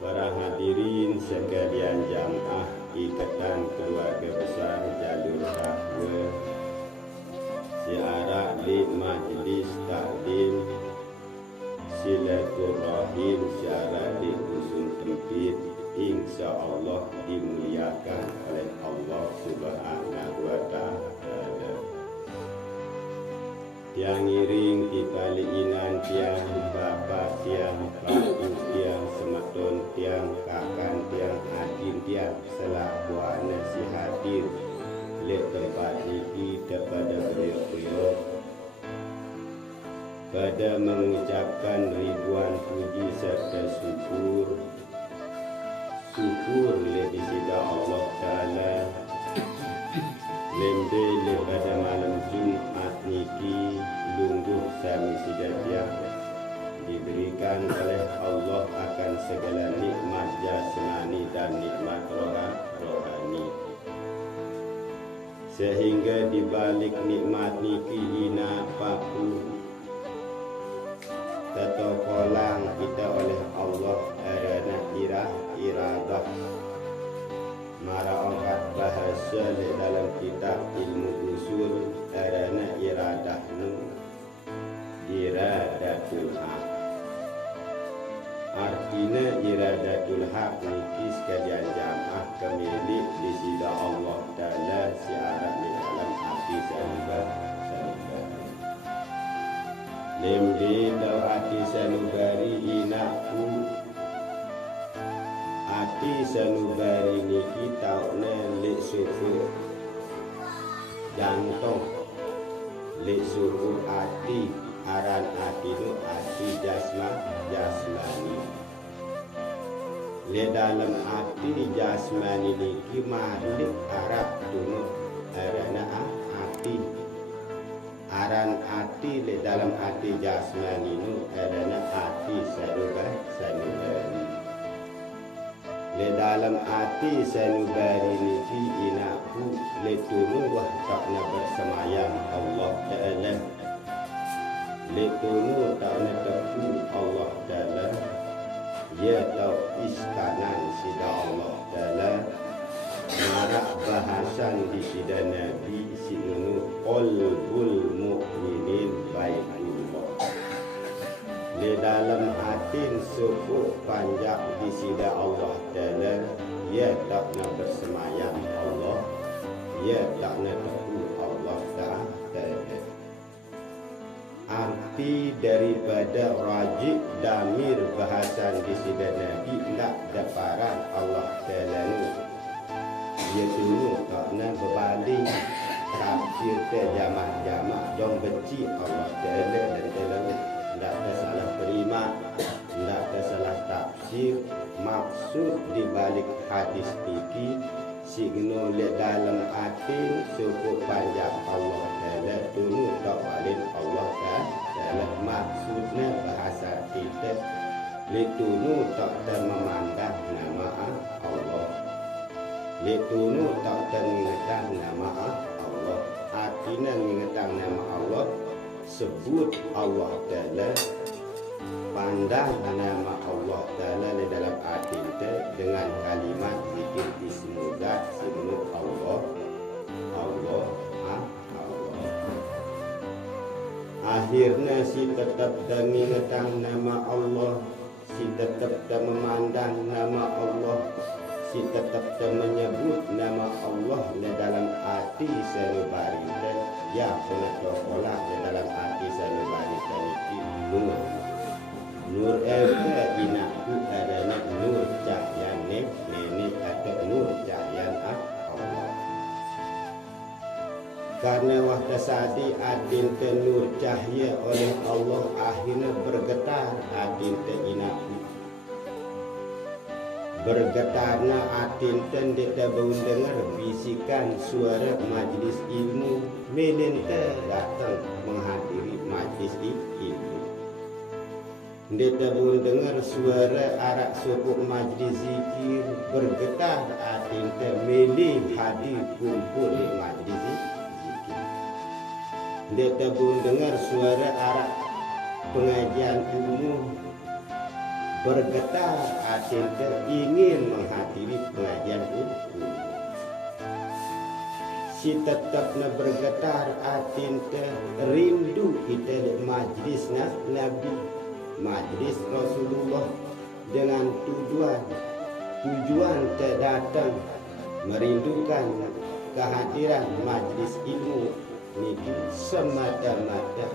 Para hadirin sekalian jamaah Ikatan Keluarga Besar Jalur Tahwa Siarak di Majlis Taklim Silaturahim Siarak di Dusun Tempit, insya-Allah dimuliakan oleh Allah Subhanahu wa Ta'ala. Tiang iring tipali inan tiang bapa tiang batu tiang sematon tiang kakan tiang adin tiang selaku nasi hadir lek tempat ini daripada beliau-beliau pada mengucapkan ribuan puji serta syukur lek disida Allah Ta'ala Lembele pada malam Jumat niki lungguh sami sidatia diberikan oleh Allah akan segala nikmat jasmani dan nikmat rohani. Sehingga di balik nikmat niki ina paku tetokolang kita oleh Allah arana iradah mara angkat bahasa dalam kitab ilmu usul arana iradah iradatul haq. Artinya iradatul haq niki sekalian jamaah kemilik di sida Allah Ta'ala siarat di dalam hati sanubari lemdi daw hati sanubari inaku hati sanubari niki taune lek suku jantong lek suku hati aran hati nu hati jasmani le dalam hati jasmani niki malik arab tunu arana hati aran hati le dalam hati jasmani nu arana hati sanubari le dalam hati sanubari niki inaku le tunu wah takna bersemayam Allah Ta'ala le tunu takna tepu Allah Ta'ala ya tau iskanan sida Allah Ta'ala marak bahasan di sida Nabi sinunu qalbul mu'minin baitullah di dalam hati suku panjang di sida Allah Ta'ala ya tak nak bersemayam Allah ya tak nak tepu Allah Ta'ala. Arti daripada rajib damir bahasan di sida Nabi nak daparan Allah Ta'ala ni ia dulu tak nak berbalik tafsir ke jamak-jamak jom benci Allah Ta'ala dan dalam tidak ada salah terima, tidak ada salah tafsir. Maksud di balik hadis ini signo le dalam hati cukup panjang Allah Ta'ala dulu tak balik Allah Ta'ala. Maksudnya bahasa kita le dulu tak ada memandang nama Allah, le dulu tak ada mengingatkan nama Allah. Artinya mengingatkan nama Allah sebut Allah Ta'ala, pandang nama Allah Ta'ala di dalam hati kita dengan kalimat zikir ismuzat sinu Allah. Akhirnya si tetap mengingatkan nama Allah, si tetap memandang nama Allah, si tetap menyebut nama Allah di dalam hati sanubari ya pengetahuan di dalam hati sanubari ini nur inaku adalah nur cahaya nenek atau nur cahaya Allah. Karena waktu sadi adin te nur cahaya oleh Allah akhirnya bergetar adin te inaku bergetarna atin tendeta bau dengar bisikan suara majlis ilmu melente datang menghadiri majlis ilmu. Deta bau dengar suara arak sokok majlis zikir bergetar atin te meli hadir kumpul di majlis zikir. Deta bau dengar suara arak pengajian ilmu bergetar hati ingin menghadiri pengajian itu. Si tetap na bergetar hati rindu kita majlis Nabi, majlis Rasulullah dengan tujuan terdatang merindukan kehadiran majlis ilmu niki semata-mata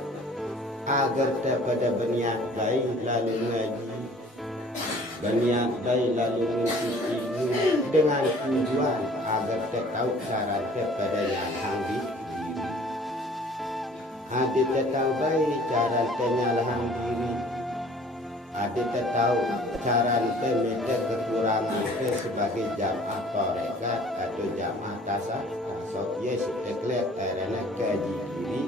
agar daripada berniat baik lalu ngaji, berniat baik lalu menuntut ilmu dengan tujuan agar tahu cara daripada nyalahang diri. Ada tahu baik cara nyalahang diri. Ada tahu cara meter kekurangan sebagai jamaah tarekat atau jamaah tasawuf. Yes, teklek karena kaji diri,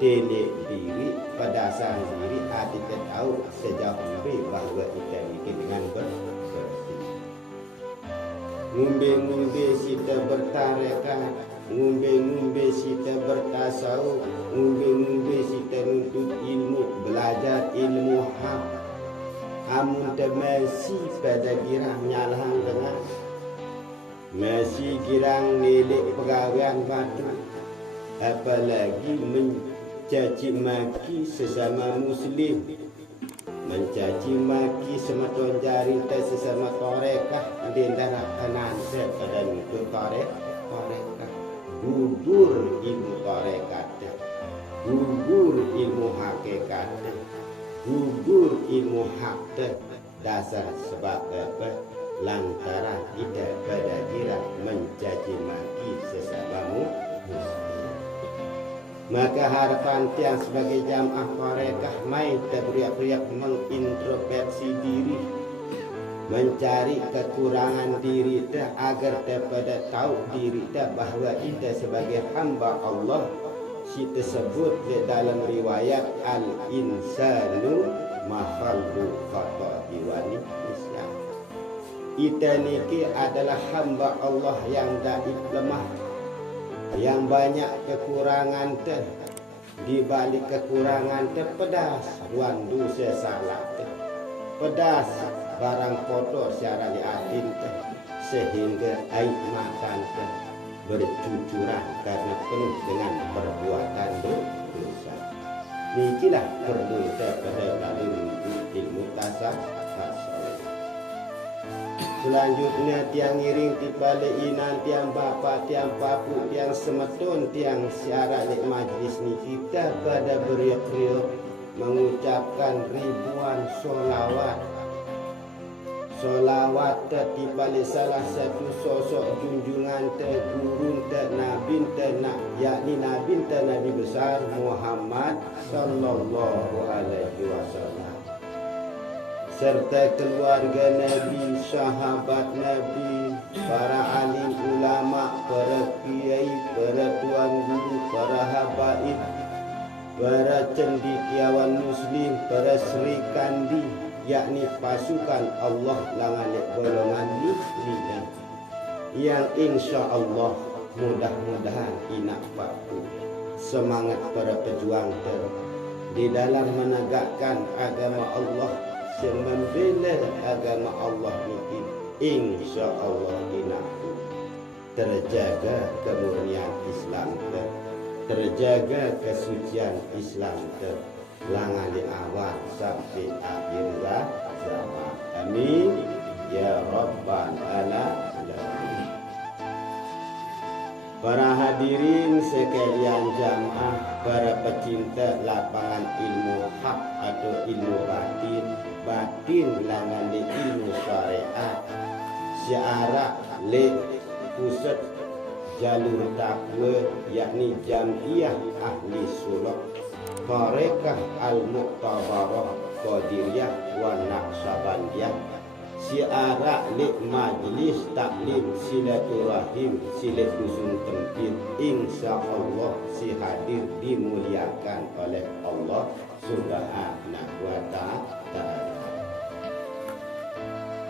tendek diri, pedasang diri. Ada tahu sejauh lebih bahawa kita bikin dengan bersih. Ngumbe-ngumbe kita bertarekat, ngumbe-ngumbe kita bertasawuf, ngumbe-ngumbe kita nuntut ilmu, belajar ilmu hak. Amun masih pada girang nyalahang dengan masih girang milik pegawaian batu, apalagi mencaci maki sesama muslim, mencaci maki sematon jari sesama tarekah di antara kanan pada nuntut tarekah, gugur ilmu tarekat, gugur ilmu hakikat, gugur ilmu hak dasar sebab apa? Lantaran kita pada kira mencaci maki sesama muslim. Maka harapan tiang sebagai jamaah tarekah main teriak-teriak mengintrospeksi diri, mencari kekurangan diri agar daripada tahu diri bahawa kita sebagai hamba Allah. Si tersebut di dalam riwayat al-insanu makhluk khata'i wa nisyan. Kita niki adalah hamba Allah yang daif lemah, yang banyak kekurangan di balik kekurangan pedas wandu salah pedas barang kotor secara diatin sehingga air makan bercucuran karena penuh dengan perbuatan dosa. Nikilah perlu daripada melalui ilmu tasawuf. Selanjutnya tiang ngiring tipale inan tiang bapa tiang papu tiang semetun tiang siaran di majlis ni kita pada beriak-riak mengucapkan ribuan solawat. Solawat tertibali salah satu sosok junjungan tergurun ternabi yakni Nabi besar Muhammad sallallahu alaihi wasallam serta keluarga Nabi, sahabat Nabi, para alim ulama, para kiai, para tuan guru, para habaib, para cendekiawan muslim, para Sri Kandi, yakni pasukan Allah langan golongan ini yang insya Allah mudah-mudahan inak waktu semangat para pejuang di dalam menegakkan agama Allah, membela agama Allah ini insya Allah inak terjaga kemurnian Islam terjaga kesucian Islam langan di awal sampai akhir zaman. Amin ya rabbal alamin. Para hadirin sekalian jamaah, para pecinta lapangan ilmu hak atau ilmu batin langan di ilmu syariat, syiarak le pusat jalur takwa yakni Jamiah Ahli Suluk Tarekah Al-Muqtabarah Qadiriyah wa Naqsabandiyah, syiarak li majlis taklim silaturahim silat dusun tempit, insyaallah si hadir dimuliakan oleh Allah Subhanahu wa ta'ala.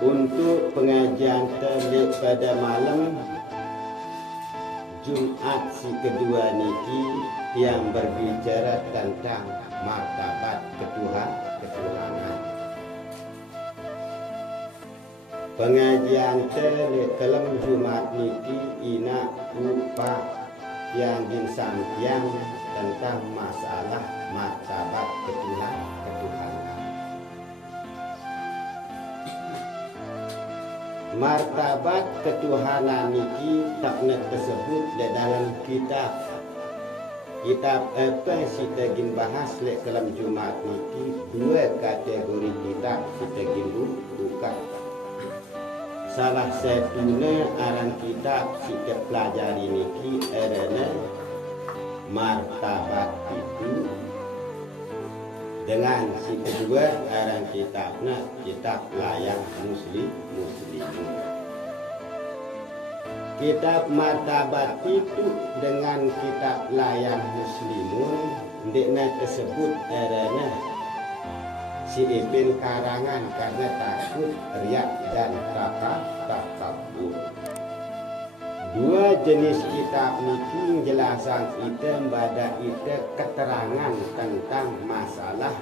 Untuk pengajian terlik pada malam Jumat si kedua niki yang berbicara tentang martabat ketuhanan. Pengajian telek kelam Jumat niki ina upa yang dinsampiang tentang masalah martabat ketuhanan. Martabat ketuhanan niki tak nak tersebut di dalam kitab apa kita gin bahas lek kelam Jumat niki dua kategori kitab kita gin buka. Salah satunya aran kitab kita pelajari niki adalah martabat itu, dengan si kedua aran kitabnya kitab layak muslim. Kitab martabat itu dengan kitab layak muslimun ndekna tersebut adalah si Ibn karangan karena takut riak dan takabur. Dua jenis kitab niki jelasan kita pada kita keterangan tentang masalah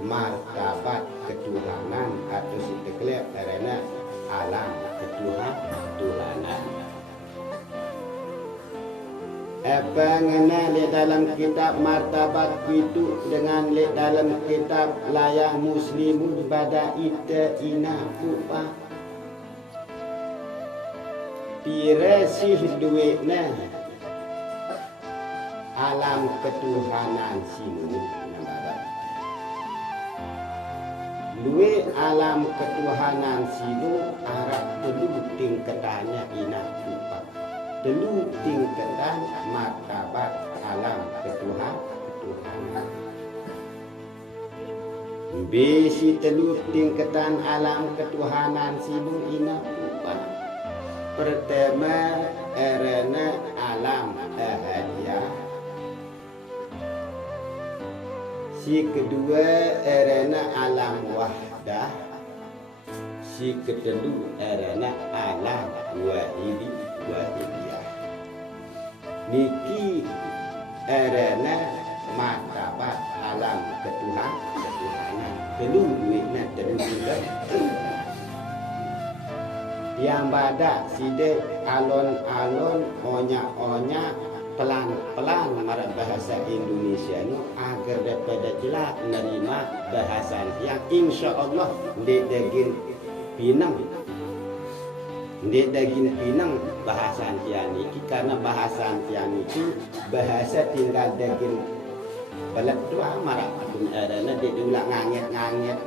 martabat ketuhanan atau si teklep karena alam ketuhanan. Apa ngena li dalam kitab martabat itu dengan li dalam kitab layak muslimun pada ita ina upa piresih duitna alam ketuhanan sini namanya duit alam ketuhanan sini arah telu tingkatannya ina upa telu tingkatan martabat alam ketuhanan. Besi telu tingkatan alam ketuhanan silu ina upa. Pertama erana alam ahadiyah. Si kedua erana alam wahdah. Si kedua erana alam wahidiyah. Niki erana martabat alam ketuhanan. Telu duitna telu juga. Yang badak side alon-alon onya-onya pelan-pelan marah bahasa Indonesia ni agar daripada jelas menerima bahasa yang insya Allah degin pinang. Ndek daging pinang bahasa tian iki karena bahasa tian itu bahasa tinggal daging balak tua marah pun adana dia ulah nganget-nganget.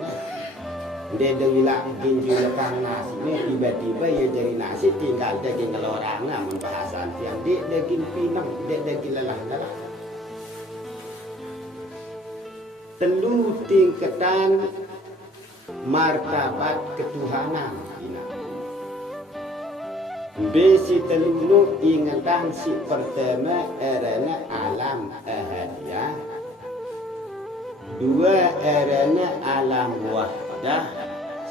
Dia ulah ginjul kang nasi ni tiba-tiba ya jadi nasi tinggal daging orang namun bahasa tian dia daging pinang dia daging lelah-lelah. Telu tingkatan martabat ketuhanan. Besi telunuk ingatan si pertama erana alam ahadiyah. Dua erana alam wahdah.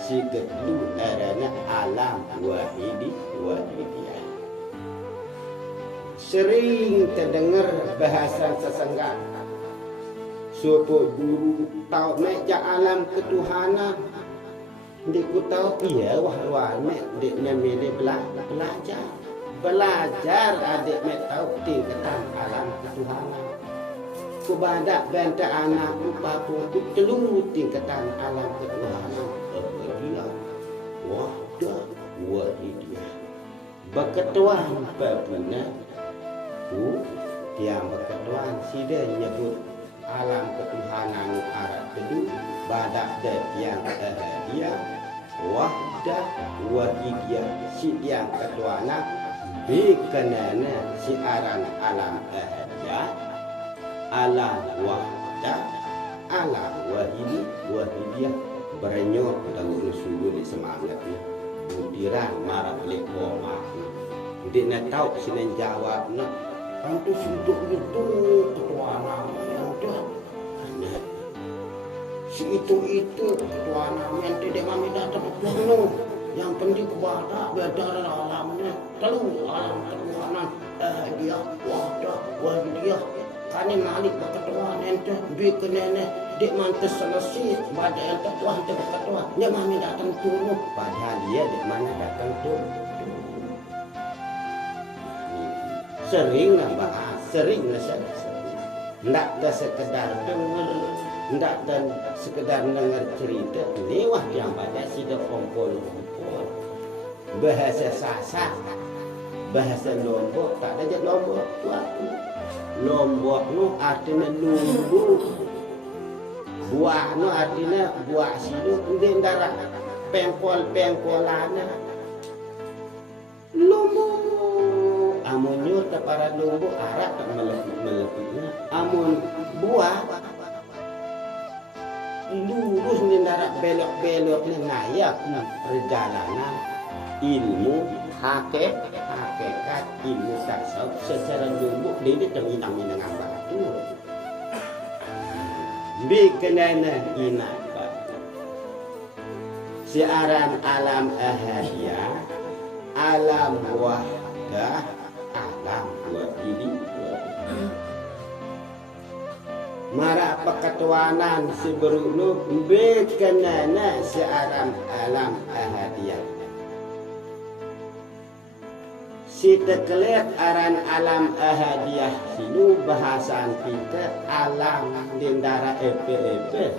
Si kedua erana alam wahidiyah. Sering terdengar bahasa sesenggan. Sopo guru tahu meja alam ketuhanan. Dek ku tahu iya wah mek dek memilih belajar adik mek tahu tingkatan alam ketuhanan. Ku badak benta anak ku papu ku telu tingkatan alam ketuhanan. Gila. Wah dia. Beketuan babuna. Tiang beketuan sida nyebut alam ketuhanan arah kedua badak yang dia wahdah wahidiyah si yang ketuana bikenana si aran alam ahadiyah alam wahdah alam wahidiyah berenyok dalam sungguh di semangatnya budiran marah lepo mahu dia nak tahu sini jawabnya pantu sudut itu ketuana yang dah si itu ketuanan yang tidak kami datang penuh yang penting kepada beda alamnya telu alam ketuanan dia wahdah wahidiyah kani malik ketuanan ente bikin nenek Dek mantes selesai pada yang tertua terketua. Dia mami datang turun. Padahal dia dek mana datang turun. Sering lah bahas, sering lah saya. Tidak dah sekedar dengar, tidak dan sekedar dengar cerita. Lewat yang pada sida kompol-kompol. Bahasa Sasak, bahasa Lombok, tak ada je Lombok kuat. Lombok nu artinya lumbu. Buah no artinya buah sidu kemudian darah pengkol-pengkolana lumbu amunnya para lumbu arah tak melepuk-melepuknya amun buah lurus ni darah belok-beloknya ngayak perjalanan ilmu hakikat ilmu tasawuf secara lumbu dia terminang-minang batu bikenana inapa siaran alam ahadiyah alam wahdah alam wahidi mara peketuanan seberunu bikenana siaran alam ahadiyah si teklet aran alam ahadiyah sinu bahasan kita alam dendara epe-epe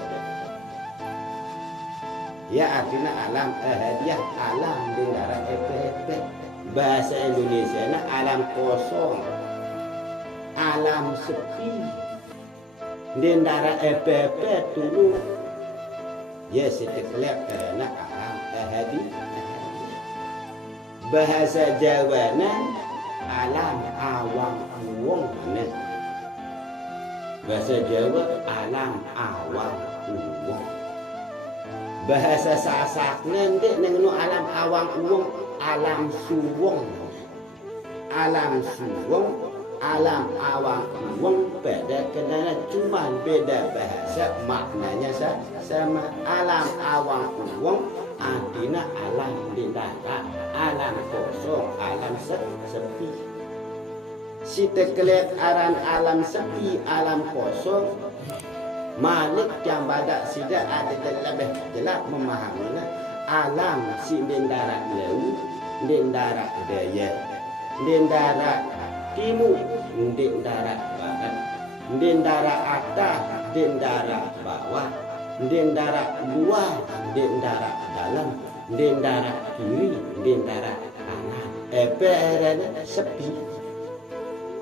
ya artinya alam ahadiyah alam dendara epe-epe bahasa Indonesia na alam kosong alam sepi dendara epe-epe tulu ya si teklet karena alam ahadiyah bahasa Jawa nan alam awang uwong nan bahasa Jawa alam awang uwong bahasa Sasak nan dek nengno alam awang uwong alam suwong alam awang uwong pada kenana cuma beda bahasa maknanya sama alam awang uwong artinya alam dendara alam kosong alam sepi si teklet aran alam sepi alam kosong Malik yang badak sida ada lebih jelas memahaminya alam si dendara lewu dendara daya dendara timur dendara barat dendara atas dendara bawah dendara luar dendara dalam dendara kiri dendara kanan erana sepi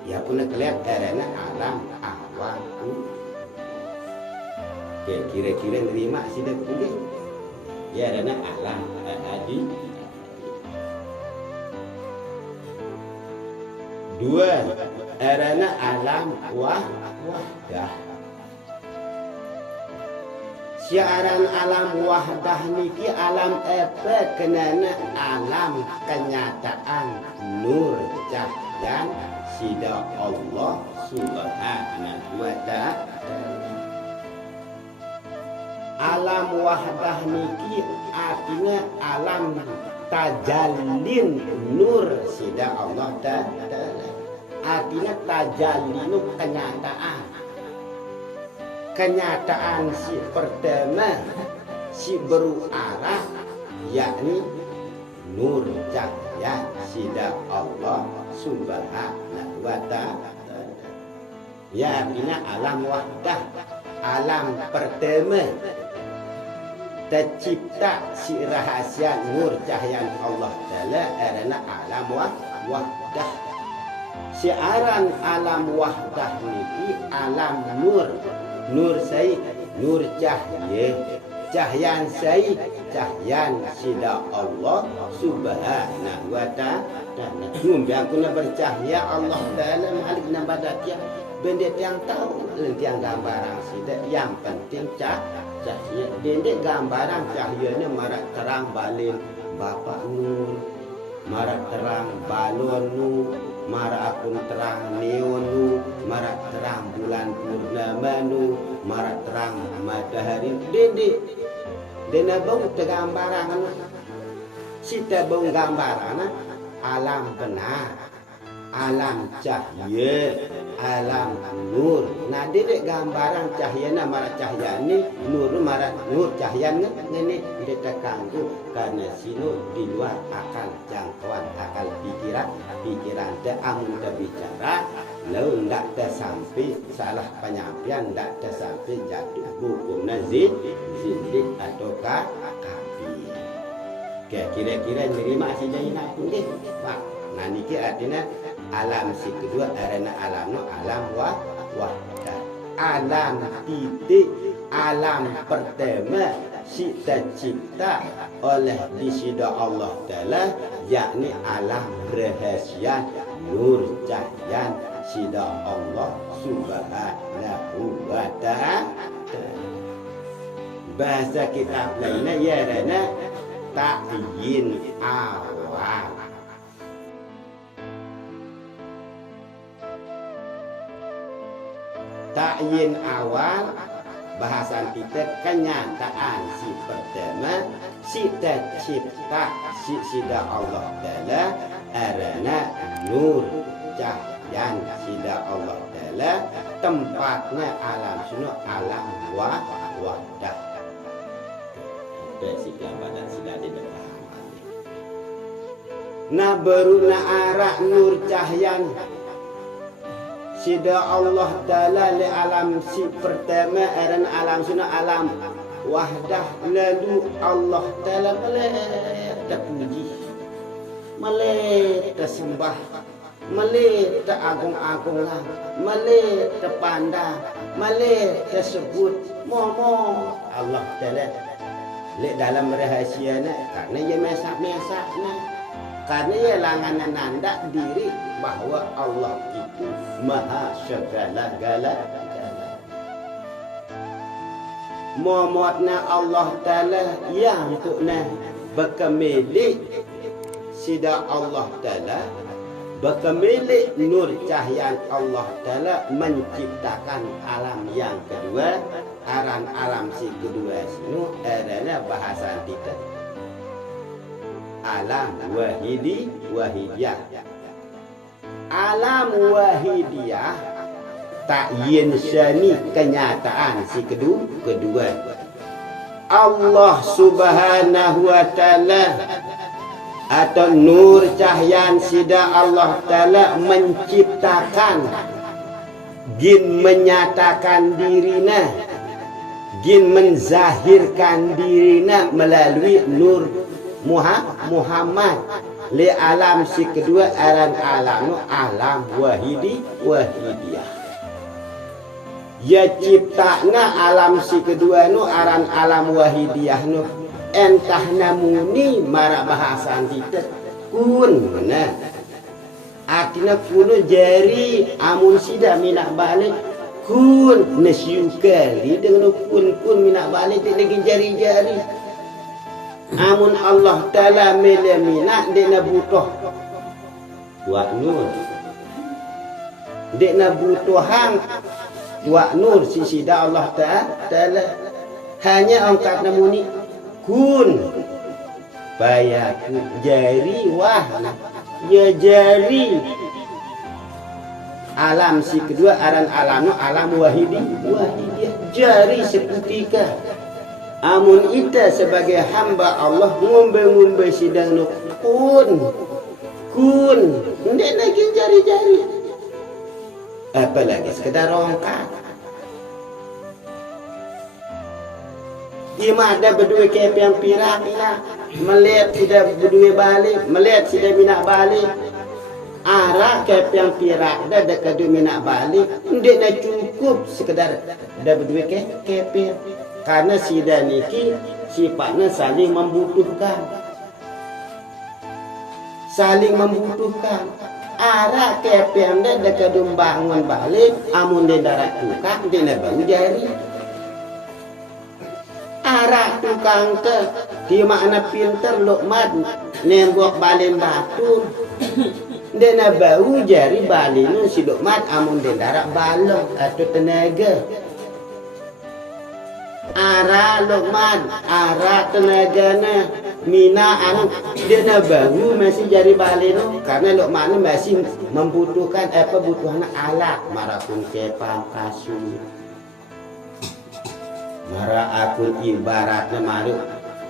ya pun kelihatan erana alam awam kira-kira nerima sida kulit ya erana alam adi dua erana alam wahdah siaran alam wahdah niki alam apa kenana alam kenyataan nur cahaya sida Allah subhanahu wa ta'ala alam wahdah niki artinya alam tajallin nur sida Allah ta'ala artinya tajallin kenyataan si pertama si berarah yakni nur cahaya sida Allah subhanahu wa ta'ala ya artinya alam wahdah alam pertama tercipta si rahasia nur cahaya Allah ta'ala karena alam wahdah siaran alam wahdah niki alam nur saya nur cahyan saya cahyan sida Allah subhanahu wa ta'ala ngumbiang kuna bercahaya Allah ta'ala malik nabadatya benda yang tahu yang gambaran sida yang penting cahaya dendek gambaran cahayanya marak terang balin bapak nur marak terang balon nur marak akun terang neon nu marak terang bulan purnama nu marak terang matahari dede dena bau tergambaran sita bau gambaran alam benar alam cahaya alam nur. Nah dek gambaran cahaya marah cahaya ni nur marah nur cahaya ni ditekan tu karena sinu di luar akal jangkauan akal pikiran tak amun tak bicara lalu tak tersampai salah penyampaian tak tersampai jatuh hukum nazid zindik atau kafir. Kira-kira nerima si jahina pun deh. Wah, nah niki artinya alam si kedua arena alam no alam wahdah. Alam titik alam pertama si tercipta oleh disida Allah Ta'ala yakni alam rahasia nur cahaya sida Allah Subhanahu wa Ta'ala. Bahasa kitab lainnya ya arena ta'yin awal. Ta'yin awal bahasan kita kenyataan si pertama si tercipta si sida Allah Ta'ala arana nur cahaya sida Allah Ta'ala tempatnya alam sunnah alam wahdah. Basic badan sudah dipahami. Nah baru na arah nur cahaya sida Allah Ta'ala li alam si pertama aran alam sunnah alam wahdah lalu Allah Ta'ala meleta puji meleta sembah meleta agung-agungan meleta pandang meleta sebut momo Allah Ta'ala lek dalam rahasia na karena ia mesak-mesak na karena ia langanan nanda diri bahwa Allah itu maha segala-gala momotna Allah Ta'ala yang tukna berkemilik sida Allah Ta'ala berkemilik nur cahaya Allah Ta'ala menciptakan alam yang kedua aran alam si kedua sinu adalah bahasa kita alam wahidiyah alam wahidiyah ta'yin syani kenyataan si kedua Allah Subhanahu wa Ta'ala atau nur cahaya sida Allah Ta'ala menciptakan jin menyatakan dirinya jin menzahirkan dirinya melalui nur Muhammad li alam si kedua aran alam alam wahidiyah ya ciptana alam si kedua nu aran alam wahidiyah nu entah namuni mara bahasa kita kun nah artinya kuno jari amun sida minak balik kun nasiu kali dengan kun minak balik lagi jari-jari amun Allah Ta'ala minak dia butuh tuak nur dia butuhan tuak nur sisida Allah Ta'ala hanya angkat namuni kun bayaku jari wah ya jari alam si kedua aran alamnya alam wahidiyah jari seketika amun ita sebagai hamba Allah ngombe sidang kun ndek lagi jari-jari apalagi sekedar rongkat ima ada berdua kepiang pirak melihat sudah berdua balik melihat sudah minak balik arah kepiang pirak dah dekat minak balik ndek nak cukup sekedar dah berdua kepiang karena sida niki sifatnya saling membutuhkan arah kepiang dah dekat bangun balik amun dia darat tukang dia nak bangun jari arah tukang ke di makna pinter Luqman nembok balen batu dia nak bau jari balinu si Luqman amun dia darat balok atau tenaga arah Luqman arah tenagana minaan dia nak baru masih jadi balik tu karena lok mana masih membutuhkan butuhan alat marapun kepang kasut mara aku ibaratnya malu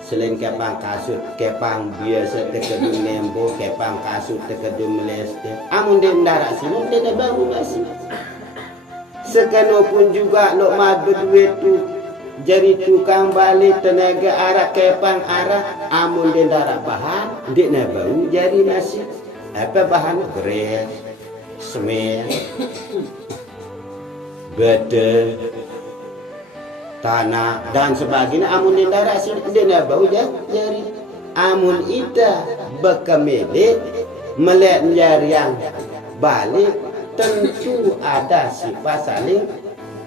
selain kepang kasut kepang biasa terkedung lembo kepang kasut terkedung meleste amun dia mendarat sini dia nak baru masih sekalipun juga lok madu duit tu jadi tukang balik tenaga arah kepang arah amun dia darah bahan dia nak bau jadi nasi bahan beres semen beda tanah dan sebagainya amun dia darah sini dia nak bau jadi amun ita bekemede melek yang balik tentu ada sifat saling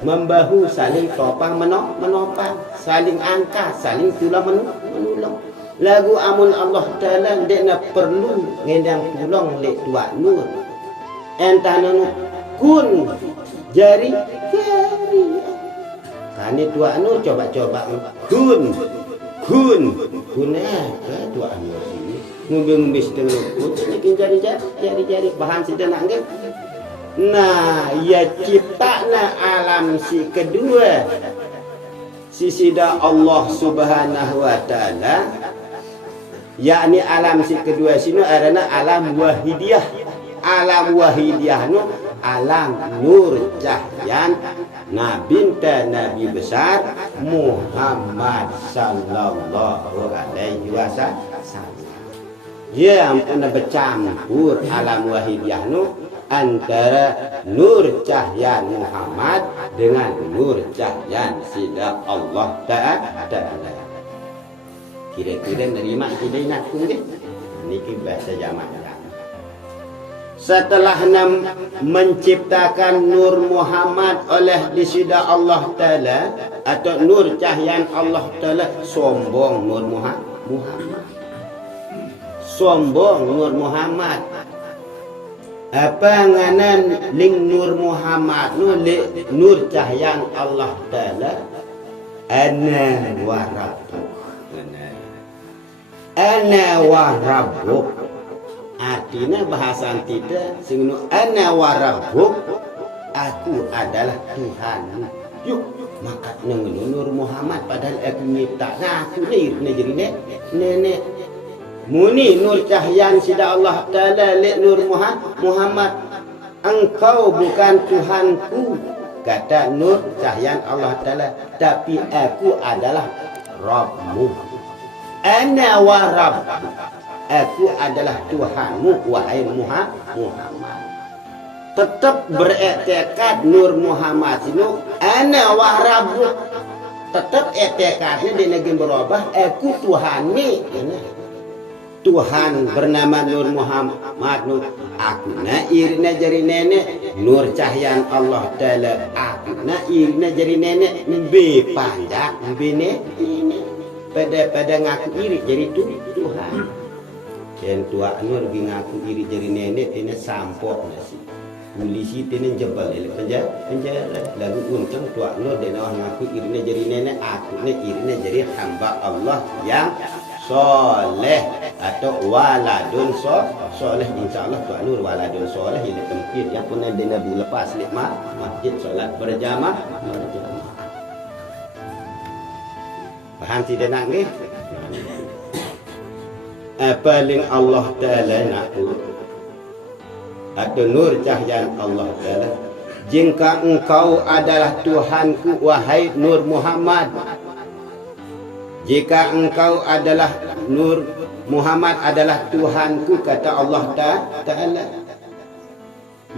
membahu, saling topang menopang, saling angkat, saling tulang menolong. Lagu amun Allah Ta'ala dia nak perlu ngendang tolong lek tuak nur. Entah kun jari. Kani tuak nur coba-coba kun tuak nur sini. Ngumbi-ngumbi setengah kun bikin jari bahan sedenak ke. Nah, ya ciptana alam si kedua sisida Allah Subhanahu wa taala yakni alam si kedua sini adalah alam wahidiyah. Alam wahidiyah nu alam nur cahyan nabi besar Muhammad sallallahu alaihi wasallam. Ya ampun bercampur alam wahidiyah nu antara nur cahaya Muhammad dengan nur cahaya sida Allah Ta'ala. Kira-kira nerima tidak nak tunggu. Niki bahasa zaman. Setelah menciptakan nur Muhammad oleh disida Allah Ta'ala atau nur cahaya Allah Ta'ala sombong nur Muhammad. Sombong nur Muhammad. Apa nganan ling nur Muhammad nur cahaya Allah Ta'ala ana wa rabbuk ana wa rabbuk artinya bahasa tidak singnu ana wa rabbuk aku adalah Tuhanmu yuk maka nur Muhammad padahal aku nyipta aku ni jadi nenek muni nur cahyan sida Allah Ta'ala lek nur Muhammad engkau bukan Tuhanku kata nur cahyan Allah Ta'ala tapi aku adalah Rabbmu ana wa Rabb aku adalah Tuhanmu wahai Muhammad tetap beriktikad nur Muhammad itu ana wa Rabb tetap etikadnya di negeri berubah aku Tuhan ni Tuhan bernama Nur Muhammad Nur aku na irina jari nenek nur cahaya Allah Ta'ala aku na irina jari nenek be panjang be nenek pada ngaku iri jadi Tuhan dan tua nur ngaku iri jari nenek ini sampok nasi polisi ini jebal penjara lalu untung tua nur dan orang ngaku irina jari nenek aku na irina jari hamba Allah yang soleh atau waladun soleh insyaallah Tuan Nur waladun soleh yang tempat yang pun ada Nabi lepas lima masjid solat berjamaah paham tidak nak ni apa ling Allah Ta'ala nak atau nur cahaya Allah Ta'ala jika engkau adalah Tuhanku wahai Nur Muhammad jika engkau adalah Nur Muhammad adalah Tuhanku kata Allah Ta'ala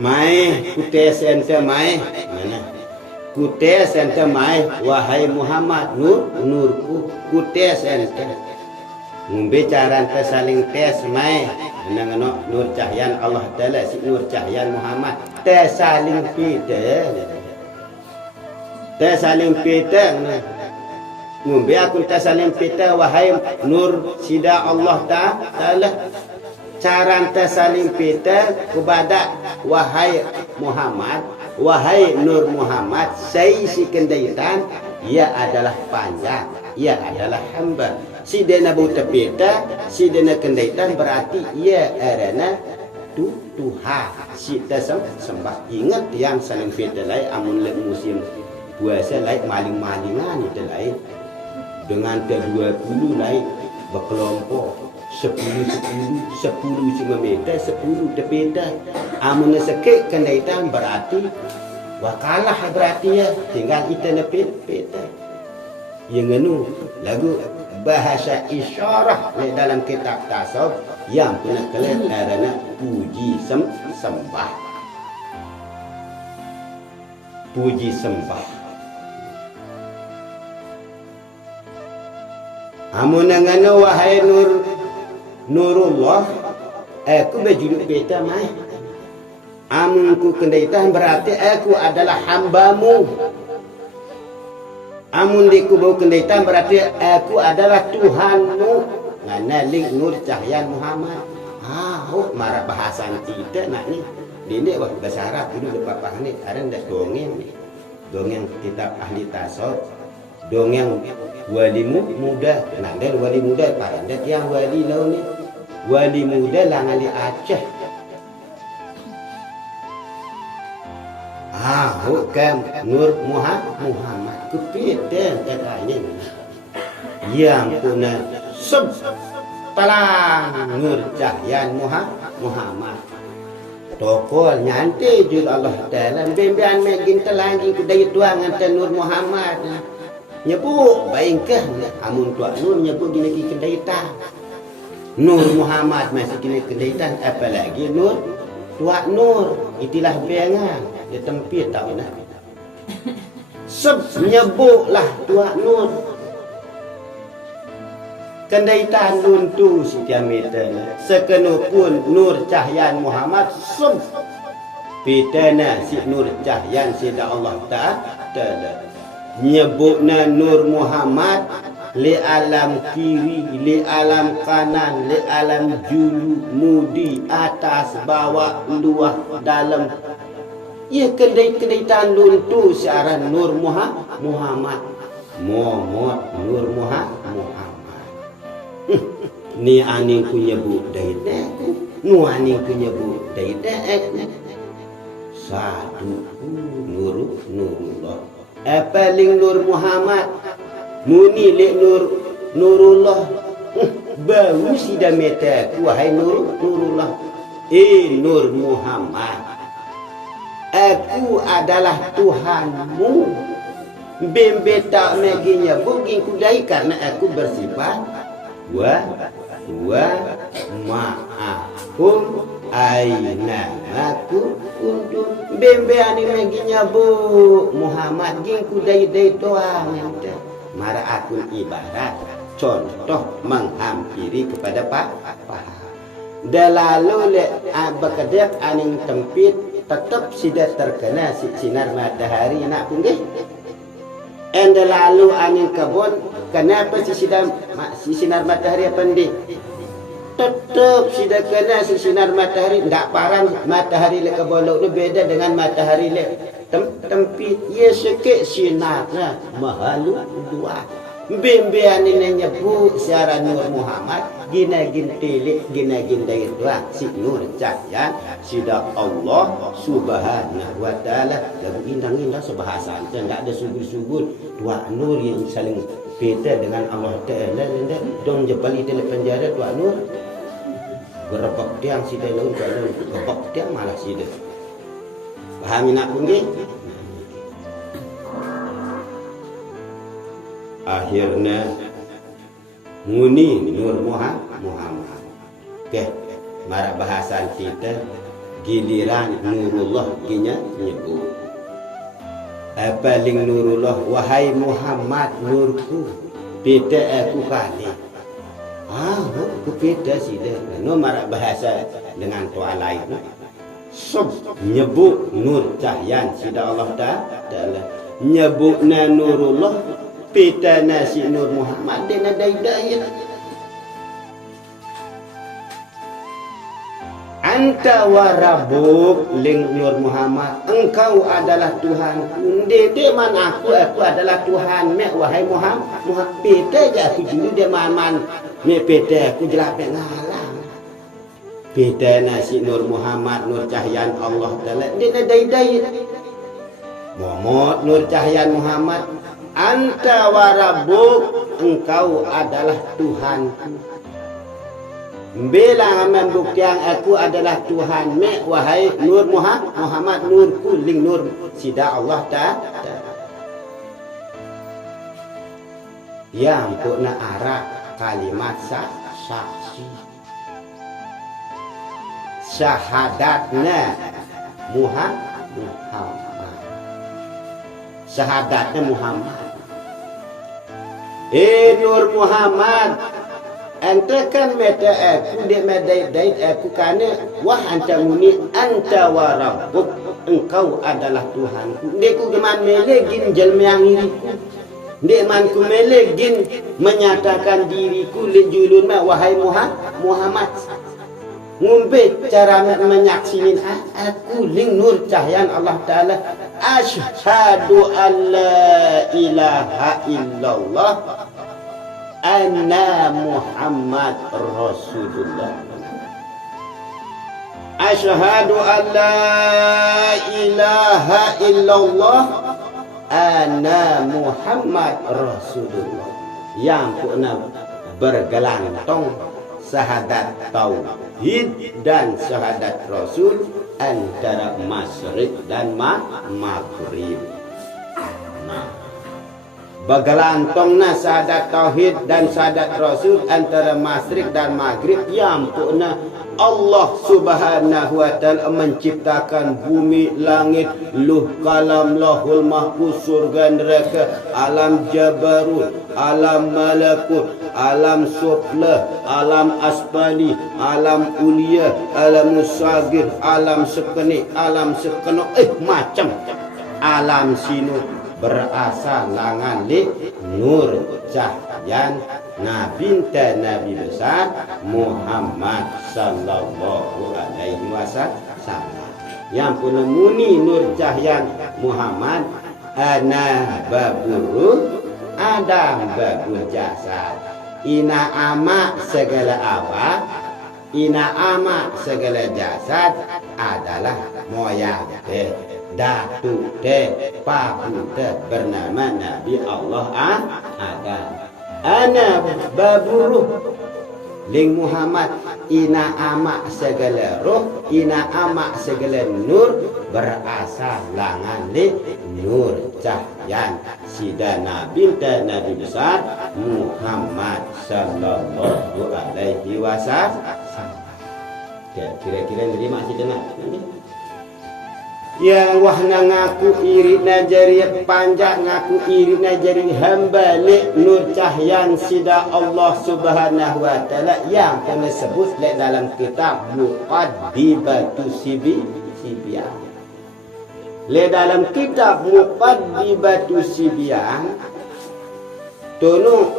mai kutes ente mai mana kutes ente mai wahai Muhammad nurku kutes ente bicara ente saling tes mai nang nur cahaya Allah Ta'ala si nur cahaya Muhammad tes saling pita ngumbi aku tasalim pita wahai nur sida Allah Ta'ala cara tasalim pita kepada wahai Muhammad wahai Nur Muhammad saya si kendaitan ia adalah panjang ia adalah hamba Si dena buta peta, si dena kendaitan berarti ia arana Tuhan. Si sembah. Ingat yang saling peta lain amun lek musim puasa lain maling-malingan itu lain. Dengan ke-20 lain berkelompok 10 cuma meter 10 tepeda. Amun sekek kendaitan berarti wakalah berarti ya tinggal kita peta. Yang ngenu lagu bahasa isyarat dalam kitab tasawuf yang pernah kalian adanya puji sembah. Puji sembah. Amun ngano wahai Nurullah, aku berjuluk peta mai. Amun ku kendaitan berarti aku adalah hambamu. Amun di kubau kendaitan berarti aku adalah Tuhanmu. Ngana ling Nur Cahyan Muhammad. Marah bahasa kita nak ni. Dini wah bahasa Arab dulu lepas paham ni. Ada ndak dongeng ni. Dongeng kitab ahli tasawuf. Dongeng wali muda. Nanda wali muda paranda yang wali lau ni. Wali muda langali Aceh. Bukan Nur Muhammad kepita katanya yang punya talang Nur Cahyan Muhammad tokol nyantai jul Allah dalam bembian megin telangi kudai tuang antan Nur Muhammad nyebut baikah amun tuak Nur nyebut gini kedaitan Nur Muhammad masih gini kedaitan apalagi Nur tuak Nur itilah bengan dia tempit tak nak. Nyebutlah Tuak Nur. Kendaitan luntu setiap meter. Sekenupun Nur Cahyan Muhammad sub. Pitana si Nur Cahyan sida Allah Ta'ala. Nyebutna Nur Muhammad li alam kiri, li alam kanan, li alam julu, mudi, atas, bawah, luar, dalam. Ya kendaitan luntu siaran Nur Muhammad. Nur Muhammad. Ni aning ku nyebut dari aku. Nu aning ku nyebut dari aku. Satu Nurullah. Paling Nur Muhammad. Muni lek Nurullah. Bau sida meta ku wahai Nurullah. Nur Muhammad. Aku adalah Tuhanmu. Bembe tak meginya buging kudai karena aku bersifat ma'akum aina aku untuk bembe ani meginya bu Muhammad ging kudai dai doang mara aku ibarat contoh menghampiri kepada Pak. Dalalu le abakadak aning tempit tetap tidak terkena sinar matahari nak punggih. Enda lalu angin kebun, kenapa sinar matahari pendek? Tetap tidak kena sinar matahari, tak parang matahari le kebun itu beda dengan matahari le tempit. Ya sikit sinarnya mahalu dua. Bembean ini nyebut secara Nur Muhammad gina-gin tilik gina-gin dari doang si Nur Cahyan sida Allah Subhanahu wa taala lagu indah-indah sebahasa enggak ada subur-subur dua Nur yang saling beda dengan Allah Taala dong jepali dalam penjara dua Nur berebak tiang sida Nur kalau berebak tiang malah sida pahami nak pun akhirnya muni Nur Muhammad. Okey, mara bahasan kita giliran Nurullah ginya nyebut. Paling Nurullah wahai Muhammad nurku beda aku kali. Aku beda sida. No mara bahasa dengan tuan lain. Nyebut Nur Cahyan sida Allah Ta'ala. Nyebutna Nurullah pita nasi Nur Muhammad dan ada hidayah. anta wa rabbuk ling Nur Muhammad, engkau adalah Tuhan. Dia man aku adalah Tuhan. Mek wahai Muhammad pete je aku dulu dia man mek pete aku jelas mek ngalang. Pete nasi Nur Muhammad Nur Cahyan Allah Taala dia dai Muhammad Nur Cahyan Muhammad, anta wa rabbuk, engkau adalah Tuhanku. Bilang membuktikan aku adalah Tuhan. Mek wahai Nur Muhammad Nur kuling Nur sida Allah Ta'ala. Yang puna arah kalimat saksi. Syahadatnya Muhammad. Syahadatnya Muhammad. Nur Muhammad, anta kan meta aku dia medai aku kana wah anta muni anta wa rabbuk, engkau adalah Tuhanku. Dia ku geman melegin jelma yang iriku. Dia man ku melegin menyatakan diriku lejulun ma wahai Muhammad. Ngumbe cara menyaksinin aku ling Nur Cahyan Allah Taala. Asyhadu an la ilaha illallah anna Muhammad Rasulullah. Asyhadu an la ilaha illallah anna Muhammad Rasulullah. Yang puna bergelantong syahadat tauhid dan syahadat Rasul antara masyrik dan maghrib. Nah, begelantongna syahadat tauhid dan syahadat Rasul antara masyrik dan maghrib. Yang puna Allah Subhanahu wa Ta'ala menciptakan bumi, langit, luh kalam, lahul mahfuz, surga, neraka, alam jabarut, alam malakut, alam sufla, alam asfali, alam ulia, alam musagir, alam sekenik, alam sekenok, macam alam sinu berasal langan li Nur Cahyan Nabi besar Muhammad sallallahu alaihi wasallam. Yang pun muni Nur Cahyan Muhammad ana baburu Adam babur jasad. Ina ama segala awak, ina ama segala jasad adalah moyang datu papu bernama Nabi Allah Adam. Ana baburuh ling Muhammad, ina ama segala roh, ina ama segala nur berasal langan li Nur Cahyan sida Nabi besar Muhammad sallallahu alaihi wasallam. Kira-kira nerima sida nak? Yang wahna ngaku iri najari panjang, ngaku iri najari hamba li Nur Cahyan sida Allah Subhanahu wa Ta'ala yang kami sebut dalam kitab Muqaddimatu Sibyan. Le dalam kitab Muqaddimatu Sibyan tunu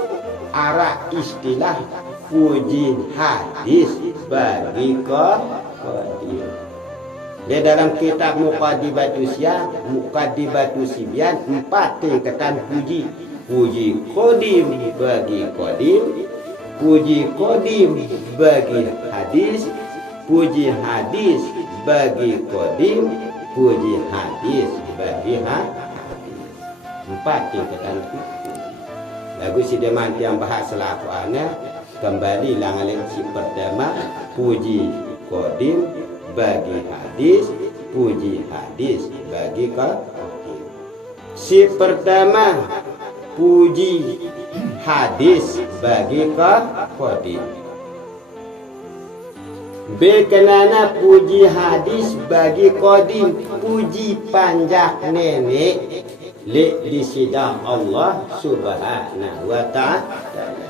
arah istilah puji hadis bagi qadim. Di dalam kitab Muqaddimatu Sibyan 4 tingkatan puji. Puji qadim bagi qadim, puji qadim bagi hadis, puji hadis bagi qadim, puji hadis bagi hadis. 4 tingkatan puji. Lagu si deman yang bahas selakuannya kembali langan si pertama puji qadim bagi hadis, puji hadis bagi qadim. Si pertama puji hadis bagi qadim. B kenana puji hadis bagi qadim, puji panjang nenek li di sidang Allah Subhanahu wa Ta'ala.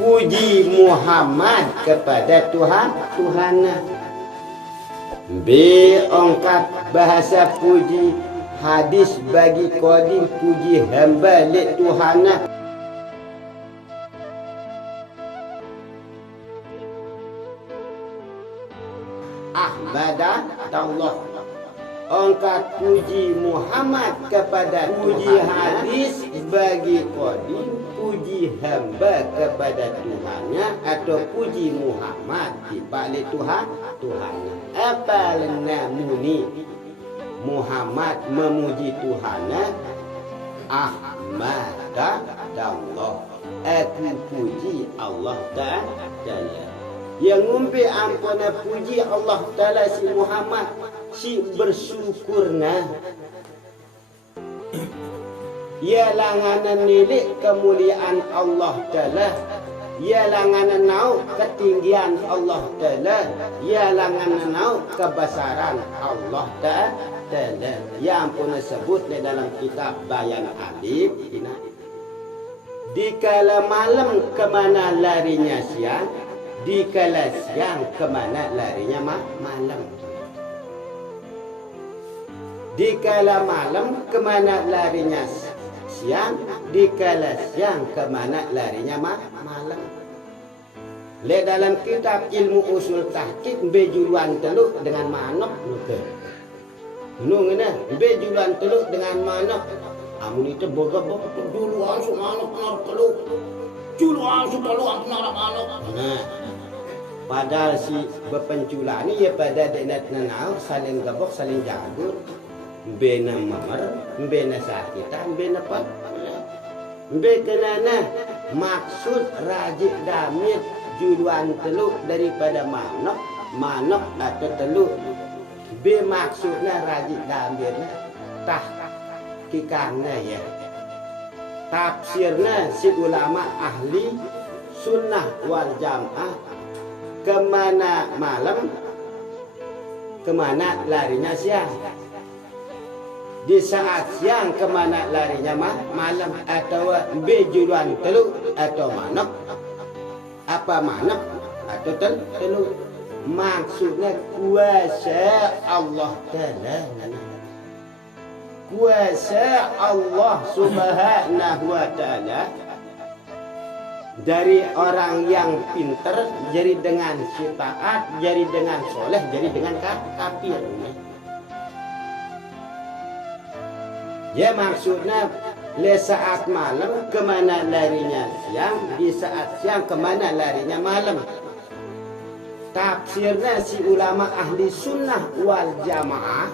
Puji Muhammad kepada Tuhan. B ongkat bahasa puji hadis bagi qadim, puji hamba li Tuhana. Ahmada Allah. Angkat puji Muhammad kepada puji hadis bagi qadim, puji hamba kepada Tuhannya, atau puji Muhammad di balik Tuhannya. Apa namuni Muhammad memuji Tuhannya? Ahmada Allah. Aku puji Allah Ta'ala. Yang ngumpi ampuna puji Allah Ta'ala si Muhammad, si bersyukurna. Ya langanan nilik kemuliaan Allah Ta'ala, ya langanan nau ketinggian Allah Ta'ala, ya langanan nau kebesaran Allah Ta'ala. Ya ampuna sebut di dalam kitab Bayan Alif. Dikala malam kemana larinya siang, dikala siang kemana larinya malam. Dikala malam kemana larinya siang, dikala siang kemana larinya malam. Le dalam kitab ilmu usul tahqiq bejuluan teluk dengan manok. Nungena bejuluan teluk dengan manok. Amun itu boga-boga dulu asuk manok teluk. Julu asuk teluk antara manok. Nah, padahal si bepenculani ya pada denat nanau saling gabok saling jagur. Bena mamar, bena sakitan, bena pat. Bekenana maksud rajik damir juluan teluk daripada manok atau teluk. B maksudnya rajik damirnya tah kikangnya ya. Tafsirnya si ulama ahli sunnah wal jamaah, kemana malam kemana larinya siang. Di saat siang kemana larinya malam, atau bejuluan teluk atau manok, apa manok atau teluk. Maksudnya kuasa Allah Ta'ala, kuasa Allah Subhanahu wa Ta'ala dari orang yang pinter jadi dengan si taat, jadi dengan soleh, jadi dengan kafir. Ya maksudnya le saat malam kemana larinya siang, di saat siang kemana larinya malam. Tafsirnya si ulama ahli sunnah wal jamaah,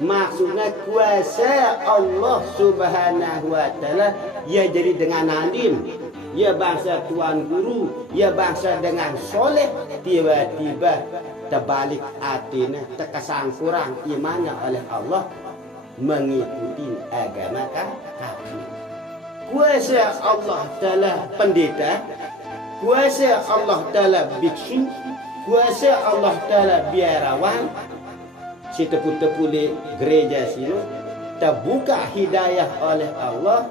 maksudnya kuasa Allah Subhanahu wa Ta'ala ya jadi dengan alim, ya bangsa tuan guru, ya bangsa dengan soleh, tiba-tiba terbalik hatinya, terkesan kurang imannya oleh Allah, mengikuti agama kafir. Kuasa Allah Ta'ala pendeta, kuasa Allah Ta'ala biksu, kuasa Allah Ta'ala biarawan. Si tepu-tepu di gereja sini terbuka hidayah oleh Allah,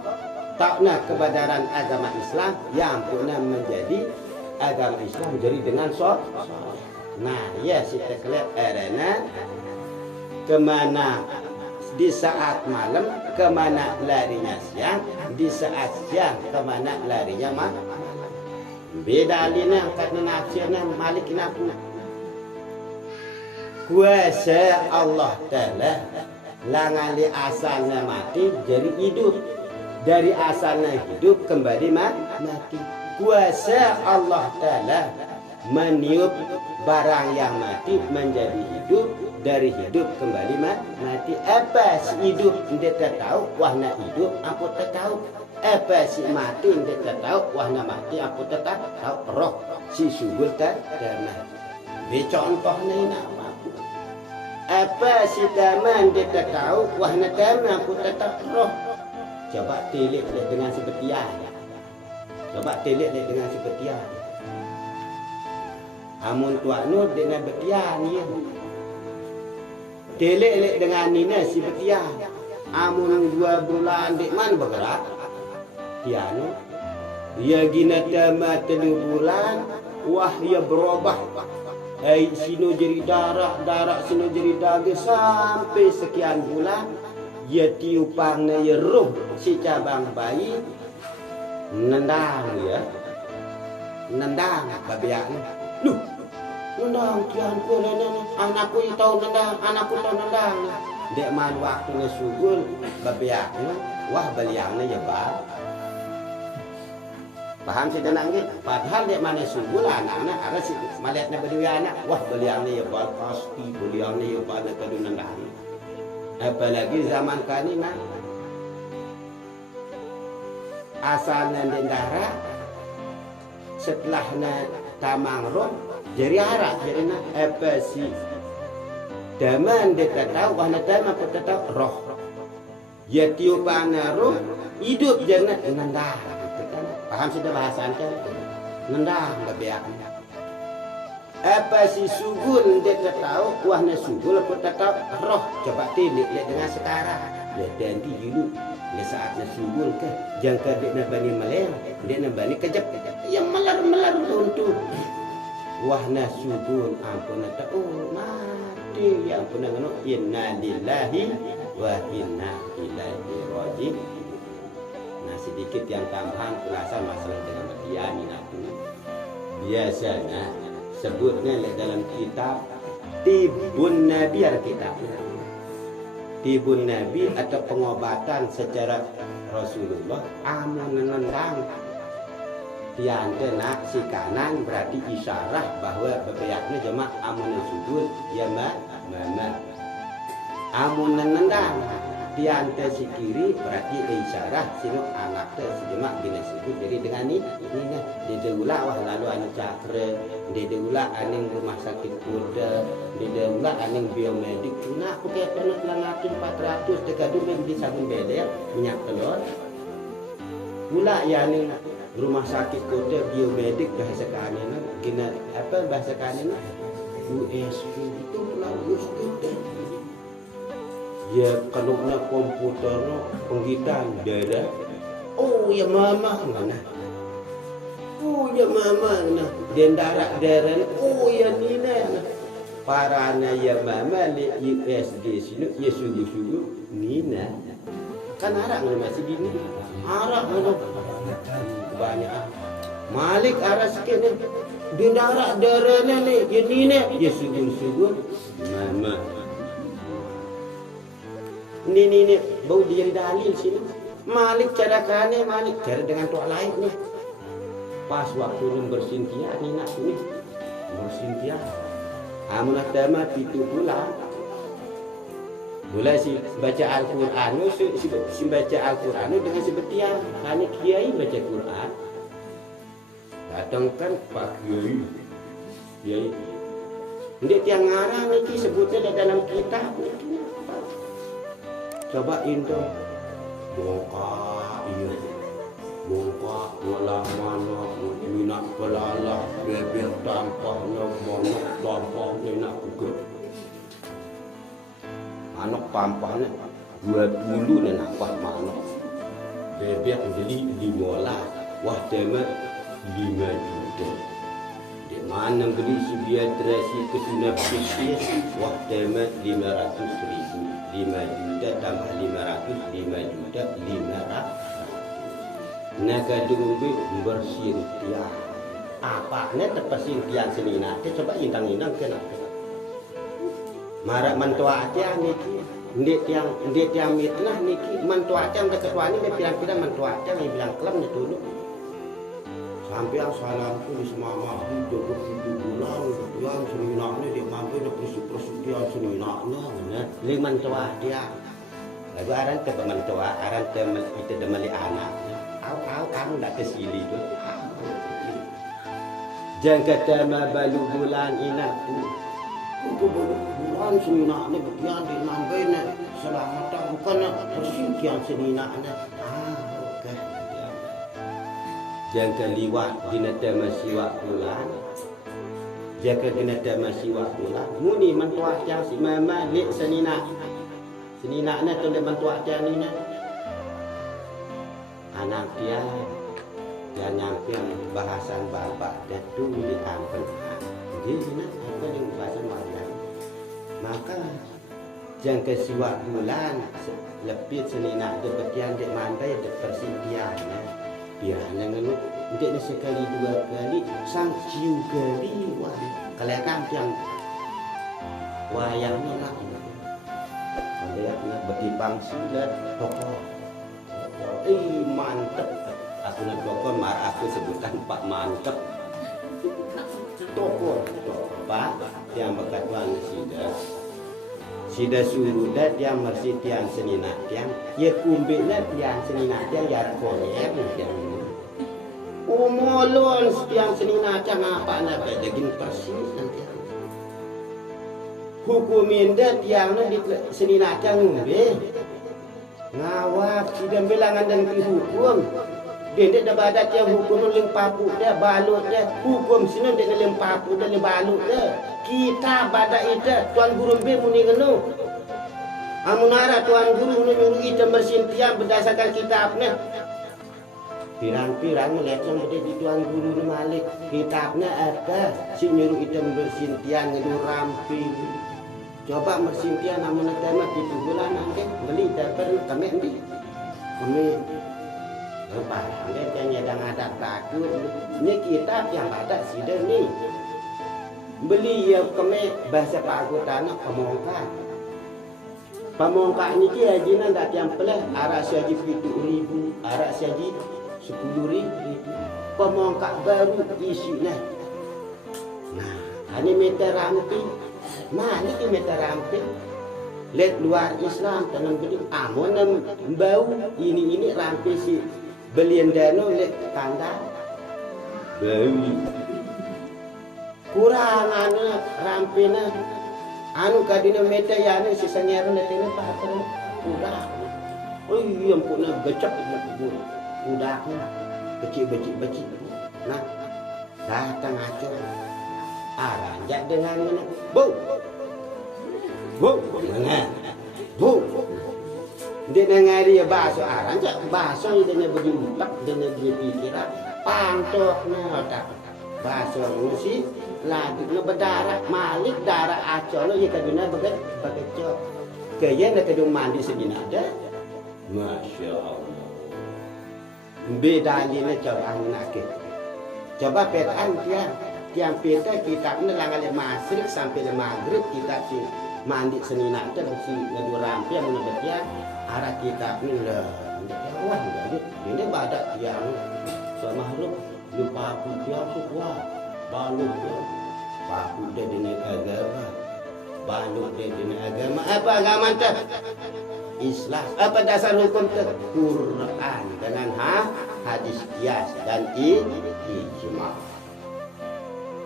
takna kebenaran agama Islam yang pernah menjadi agama Islam jadi dengan sol. Nah ya si terkelak arena kemana di saat malam kemana larinya siang, di saat siang kemana larinya malam. Beda alina karena nafsirnya malik naku. Kuasa Allah Ta'ala langali asalnya mati jadi hidup, dari asalnya hidup kembali mati. Kuasa Allah Ta'ala meniup barang yang mati menjadi hidup, dari hidup kembali mati. Apa si hidup dia tak tahu, wahna hidup aku tak tahu. Apa si mati dia tak tahu, wahna mati aku tak tahu. Roh si subul tak mati. Di contohnya ini apa? Apa si taman dia tak tahu, wahna taman aku tak tahu. Roh coba telik dengan seperti ini. Coba telik dengan seperti ini. Amun tuak nur dengan betian ya. Telik dengan nina si betian. Amun 2 bulan dek man bergerak. Tiano. Ya gina tamat 3 bulan, wah ya berubah. Sino jadi darah sino jadi daging sampai sekian bulan. Ya tiupangnya ya roh si cabang bayi nendang ya. Nendang babian. Duh, nendang tianku anakku tahu nendang dek man waktu sugul babiaknya wah beliangnya ya bar paham sih tenang gitu padahal dek mana sugul anak-anak ada sih malihatnya berdua anak wah beliangnya ya bar pasti beliangnya ya bar kedua nendang apalagi zaman kani mah asalnya dendara setelahnya tamang roh jadi harap jadi nak apa sih daman dia tak tahu wahna daman pun tak tahu roh ya tiupana roh hidup jangan nendah paham sudah bahasan kan nendah lebih apa sih sugul dia tak tahu wahna sugul pun tak tahu roh coba tilik dengan sekarang lihat nanti dulu di saat sugul ke jangka dia nak bani meleng dia nak bani kejap yang melar untuk wahna sugul ampun tak mati yang pun ngono inna lillahi wa inna ilaihi raji'un. Nah sedikit yang tambahan ulasan masalah dengan matian itu biasanya sebutnya dalam kitab Tibun Nabi ada kitabnya Tibun Nabi atau pengobatan secara Rasulullah amun nendang tiada nak si kanan berarti isyarah bahwa bebeaknya jemaah amun sujud ya mama amun nendang tiada si kiri berarti isyarah sino anak si jemaah bina sujud jadi dengan ini dia deula wah lalu anu cakre dia deula aning rumah sakit kuda dia deula aning biomedik nah aku kayak pernah langakin 400 dekadu beli sabun beler minyak telur pula ya aning rumah sakit kota biomedik bahasa kanina gina apa bahasa kanina USP itu lah USP ya kalau nak komputer penghitaan darah oh ya mama mana dan darah oh ya nina parana ya mama li USD sini ya sugu nina kan arah masih gini arah mana banyak Malik arah sekene di darahnya nih jadi nih ya sugun mama ini bau dia dalil sini Malik carakannya Malik cara dengan tuak lain nih pas waktu bersin tiap nih nak nih bersin tiap amunah dama pitu bulan mulai si baca Al-Quran si baca Al-Quran dengan sebetian hanya kiai baca Quran datang kan Pak Kiai dia tiang ngarang ini sebutnya dalam kitab coba indah bongka wala mana minat pelala bebek tampaknya monok tampaknya nak kugut anak pampahnya 20 dan apa manok bebek beli 15 wah temat 5 juta di mana beli subiadrasi kesunap pisces wah temat 500.000 5 juta tambah 500 5 juta 500 naga dulu bersin tiang apanya terpesin tiang sini nanti coba intang-intang kenapa marak mantua aja niki ndik yang mitnah niki mantua aja ke ketuani dia bilang mantua aja yang bilang kelam nih dulu sampai yang salamku di semama itu 20 bulan yang seminaknya dia mampu dia persudian seminaknya mana li mantua dia lalu aran ke mantua aran ke itu demali anak kamu ndak kesili tu jangan kata balu bulan inaku bulan seminaknya bagian di mambainya selamatan bukan persudian seminaknya oke jangan liwat di nada masiwa bulan jaga di nada masiwa bulan muni mantua jang si mama lek seninaknya tu lek mantua jang ni anak dia nyampe bahasan bapak dan tu di kampung jadi ini apa yang bahasan bapak maka jangan kesiwa bulan lebih seninak debetian dek mandai dek persidian Dia hanya ngelu, dia sekali dua kali, sang ciu kali, wah, kelihatan yang wayangnya lah. Dia nak bertipang silat, tokoh. Mantep. Aku nak tokoh, marah aku sebutan Pak Mantep. Tokoh, Pak, yang berkatuan sida. Sida suruh dah yang mersi tiang senina tiang, ya kumbiknya tiang senina tiang ya koyer tiang ini. Molon tiang senina tiang apa nak jagin persis nanti. Hukumin dah tiang di senina tiang ngumbe. Ngawak sida bilangan dan dihukum. Dia dah badat tiang hukum ling papu dah balut dah. Hukum sini dia ling papu dah ling balut dah. Kita badak itu tuan guru be muni ngenu. Amunara tuan guru nyuruh kita bersintian berdasarkan kitabnya. Pirang-pirang melihat yang ada di tuan guru Malik. Kitabnya ada si nyuruh kita bersintian ngedu rampi. Coba bersintian namun tema 7 bulan nanti beli dapat kami nanti. Kami lepas dia nyedang ada takut. Ini kitab yang ada sida ni. Beli ya kami bahasa Pak Agutana pemongkak. Pemongkak ni ke ajinan dak tiang pelah arak saji 7,000, arak saji 10,000. Pemongkak baru isinya. Nah, ini meter rampi. Mana ni meter rampi? Let luar Islam tanam beli amon bau ini rampi si belian dano let tanda. Bau. Kurang anu rampina anu kadina meta ya anu sisanya anu tene pak udah oh iya puna becak itu udah becik nah datang aja aranjak dengan mana bu mana bu dia ngari bahasa aranjak bahasa dia begini tak dia pikiran pantoknya otak bahasa Rusi lagi no berdarah Malik darah acol ya kaduna begitu kaya nak kadung mandi segini ada Masya Allah beda ini coba nak coba petaan tiang peta kitabnya langal masrik sampai maghrib kita si mandi senina ada si ngadu rampi yang menebetnya arah kitabnya lah wah ini badak tiang sama huruf lupa aku tiang wah balut dia balut dia di agama balut dia di agama apa agama tu Islam apa dasar hukum tu Quran dengan hadis qiyas dan ijma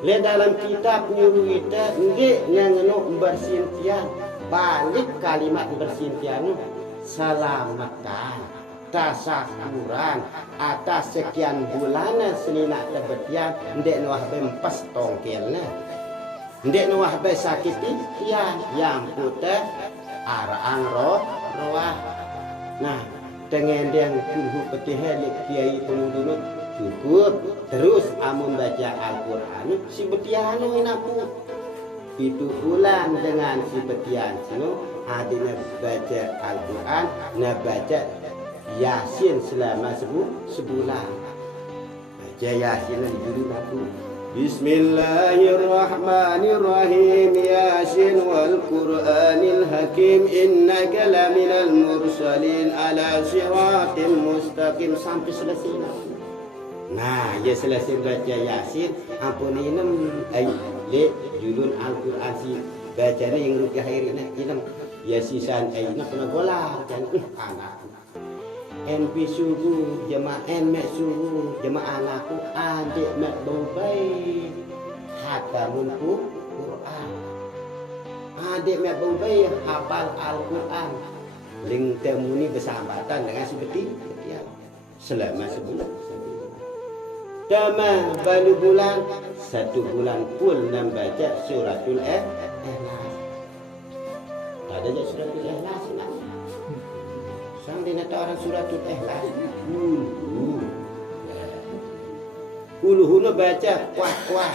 le dalam kitab nyuruh kita nggih ngeno bersintian balik kalimat bersintian selamatan tasakuran atas sekian bulan senina tebetian ndek nuah bempas tongkelna ndek nuah be sakiti yang putih arang roah nah dengan yang kuhu petihelik kiai penudunut cukup terus amun baca Al-Quran si betianu inapu itu bulan dengan si betian sino adina baca Al-Quran na baca Yasin selama sebulan. Baca Yasin di judul aku. Bismillahirrahmanirrahim. Yasin wal Qur'anil Hakim. Innaka laminal mursalin ala siratim mustaqim sampai selesai. Nah, ya selesai baca Yasin. Ampun inem le judul Al-Quran si bacanya yang rupiah akhirnya inem Yasisan aina pernah bola dan anak. NP suhu jemaah mek suhu jemaah anakku adik mek bobai hatta mumpu Quran adik mek bobai hafal Al-Quran ling temuni bersambatan dengan seperti ya selama sebulan Dama baru bulan 1 bulan pun membaca suratul Ikhlas tak ada suratul Ikhlas sang dinata orang suratul Ikhlas kuluhu no baca kuah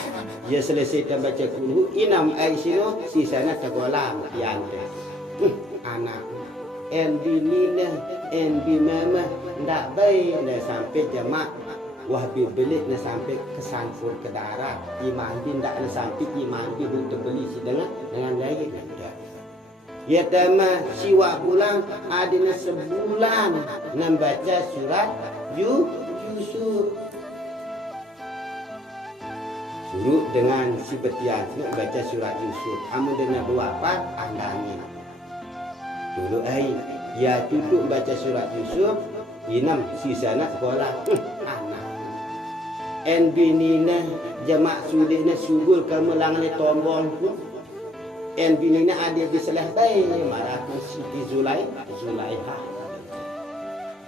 ya selesai kita baca kuluhu inam aisino sisanya tegolam diante anak enbi nina enbi mama ndak baik ndak sampai jemaah wah belit na sampai kesampur ke darat. Iman din tak na sampai iman din untuk beli si dengan lain. Ya tama siwa bulan ada na sebulan membaca surat Yusuf. Suruh dengan si betian baca surat Yusuf. Kamu dengan buat apa? Andani. Dulu ya tutup baca surat Yusuf. Inam sisa nak sekolah. Anak. En binina jamak sudihna subul kamu langan tombol pun. En binina ada di selah tay marah Siti Zulaiha.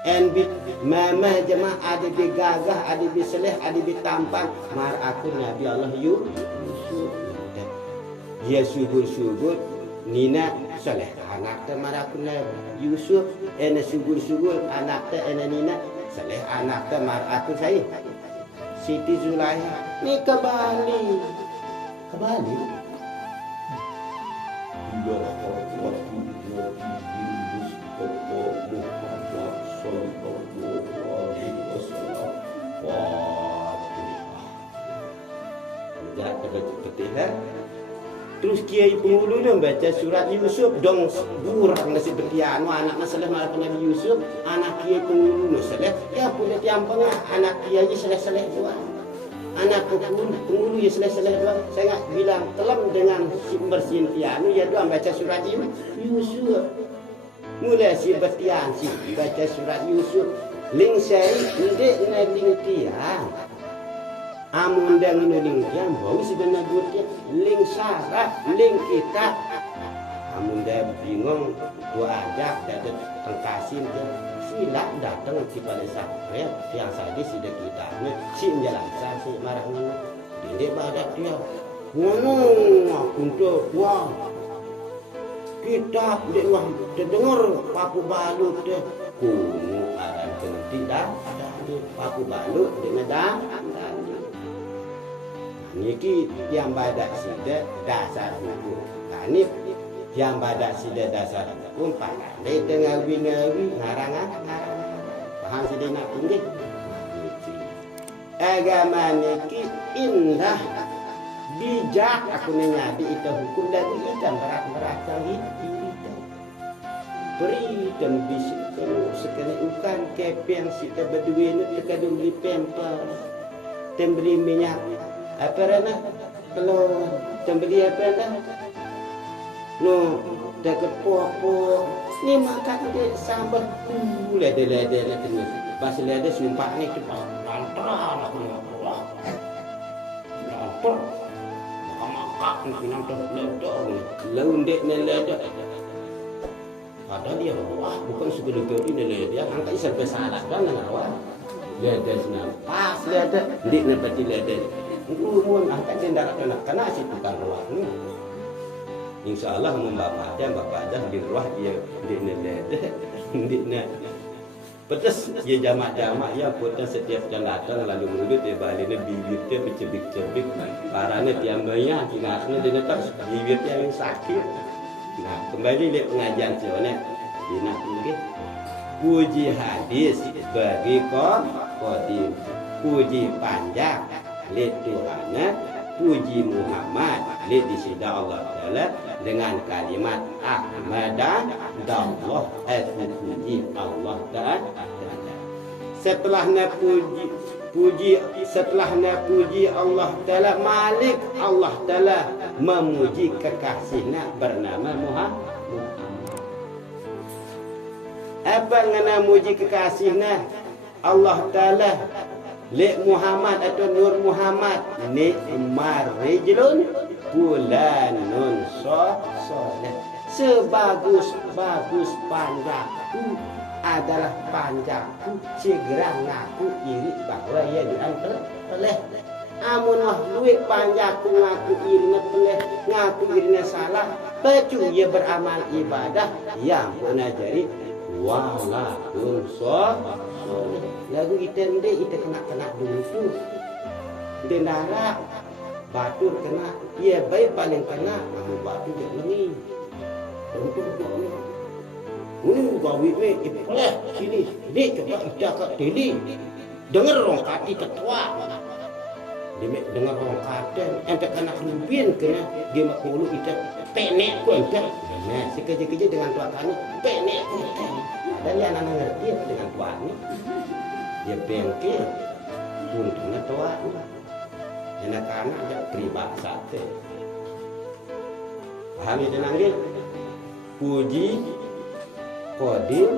En bi mama jemaah ada di gagah, ada di seleh, ada di tampang. Mar aku Nabi Allah Yusuf. Dia subur Nina seleh anak te mar aku Nabi Yusuf. En subur anak te en Nina seleh anak te mar aku saya. Siti Zulaiha ni ke Bali. Terus Kiai Penghulu tu baca surat Yusuf dong burang nasi bertiano anak masalah malah Nabi Yusuf anak Kiai Penghulu tu salah ya punya tiampang anak Kiai salah dua anak Penghulu ya salah dua saya bilang telam dengan bersin tiano ya doang baca surat Yusuf mulai si bertian si baca surat Yusuf ling syari ndek na ling tiang amun dang ling tiang bau si benar burtia ling syarat ling kita amun dah bingung tu ajak datang pengkasin dia sila datang si pada sampai yang saja si dah kita ni si jalan si marah ngono dindek badak dia ngono aku tu wah kita dek terdengar paku balut deh kuno aran kenti dah paku balut dek dah niki yang badak sida dasar hukum. Ini yang badak sida dasar hukum pandai dengan ngawi ngarangan. Paham sida nak tinggi. Agama niki indah bijak aku menyabi itu hukum dan ikan berat-berat kali itu. Beri dan bisikkan sekali ukan kepeng sida berdua ni terkadang beli pemper dan beli minyak apa rana kalau tembeli apa dah no dekat pok ni makan dia sambal lede terus pas lede sumpah ni cepat lantar aku Allah lantar makan minang tu lede laundek ni lede ada dia wah bukan segala kali ni lede angkat sampai salah kan awak lede senang pas lede dik nepati lede Umum angkat jendarat kena si tukang ruah ni. InsyaAllah bapak dah di ruah dia nak pedas dia jamak-jamak ya putar setiap datang lalu mulut dia balik ni bibir dia bercebik-cebik parane tiambanya kinasnya dia tak bibir dia yang sakit. Nah kembali lihat pengajian sini dia nak tinggi puji hadis bagi qadim puji panjang lihat Tuhan, puji Muhammad, lihat di sida Allah Taala dengan kalimat Ahmadan Allah, puji Allah Taala. Setelah puji Allah Taala, Malik Allah Taala memuji kekasihnya bernama Muhammad. Apa ngana muji kekasihnya Allah Taala? Lek Muhammad atau Nur Muhammad ni marijlun bulanun soleh sebagus panjangku adalah panjangku segera ngaku iri bahwa ia dianteleh amun wah luwih panjangku ngaku irinya peleh ngaku irinya salah pecu ia beramal ibadah yang menajari walaupun soleh lagu kita kena dulu tu denara batu kena ia baik paling kena kamu batu dia ini untuk ini gawi ni iplah sini dik coba ijak kat teli Dengar orang kati ketua. Dia dengar orang kata, ente kena lubin kena dia mak pulu kita penek ku ente. Nah, si kerja-kerja dengan tuan kami penek ku ente. Dan dia anak ngerti dengan tuan ni. Dia bengkel untungnya tuan. Anak-anak dia peribahasa tu. Paham ya tenang dia? Puji Qadim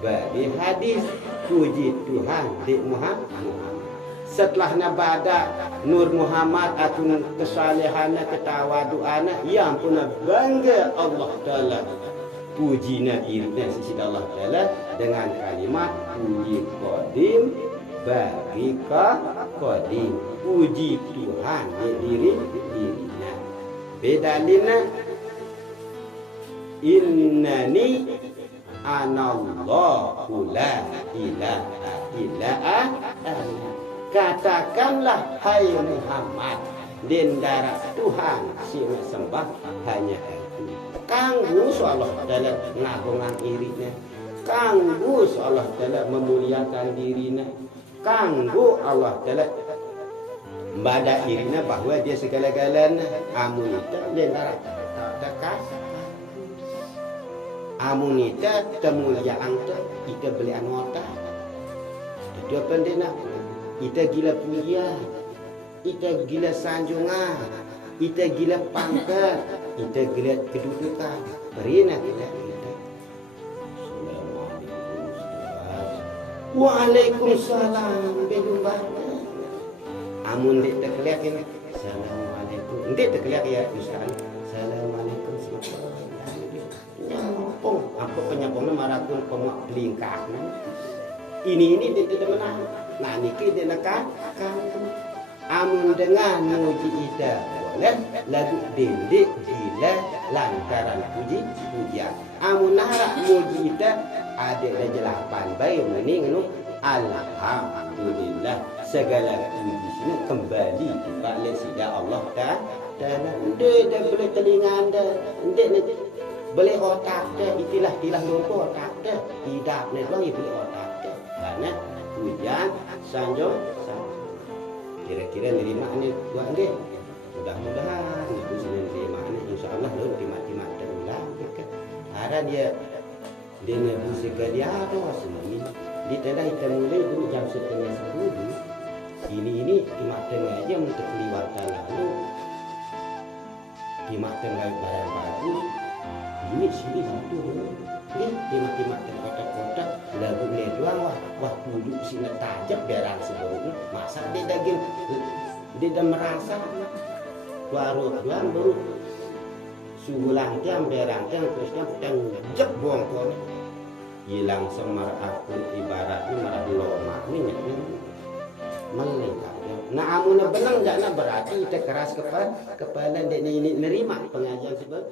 bagi hadis, puji Tuhan di Muhammad. Setelah nabada Nur Muhammad atau kesalihana ketawaduana yang pun bangga Allah Taala pujina irna sisi Allah Taala dengan kalimat puji Qadim bagi Qadim, puji Tuhan di dirinya. Bedalina innani anallahu la ilaha illa ana. Katakanlah hai Muhammad, dendara Tuhan si sembah hanya aku. Kanggu Allah dalam ngagongan irinya, kanggu Allah dalam memuliakan dirinya, kanggu Allah dalam bada irina bahwa dia segala-galanya. Amun itu dendara dekat, amun itu kemuliaan itu beli anggota. Itu pendena. Kita gila puja, kita gila sanjungan, kita gila pangkat, kita gila kedudukan. Perina kita. Waalaikumsalam. Belum banyak. Amun dek terkeliak ini. Assalamualaikum. Dek terkeliak ya Ustaz. Assalamualaikum. Nyampung. Apa penyampungnya marapun pemak pelingkar. Ini dia tidak menang. Nah niki dia nakal. Amun dengan muji ida boleh lagu dindik gila lantaran pujian. Amun narak muji ida ada jelapan baik mening nu alhamdulillah segala puji sini kembali balik sida Allah Taala. Dia boleh telinga anda, dia boleh otak dia, itilah lupa otak dia, tidak ni doang boleh otak dia. Karena pujian sanjung kira-kira nerima ni buat dia. Mudah-mudahan itu sini nerima ni insya-Allah lu terima terulang. Ada dia ni musik dia ada sini. Di tenda kita mulai dulu jam 9:30. Ini terima tengah aja untuk kelihatan lalu. Terima tengah barang bagus. Ini sini satu dulu. Ni terima kotak-kotak lagu ni doang wah duduk sini tajam berang sebelum masa dia daging dia dah merasa baru suhu langkiam berang terusnya petang jep buang kau hilang semar aku ibaratnya marah loma ni nyaknya melengkap. Nah amunnya benang jangan berarti kita keras kepala dia ini nerima pengajian sebab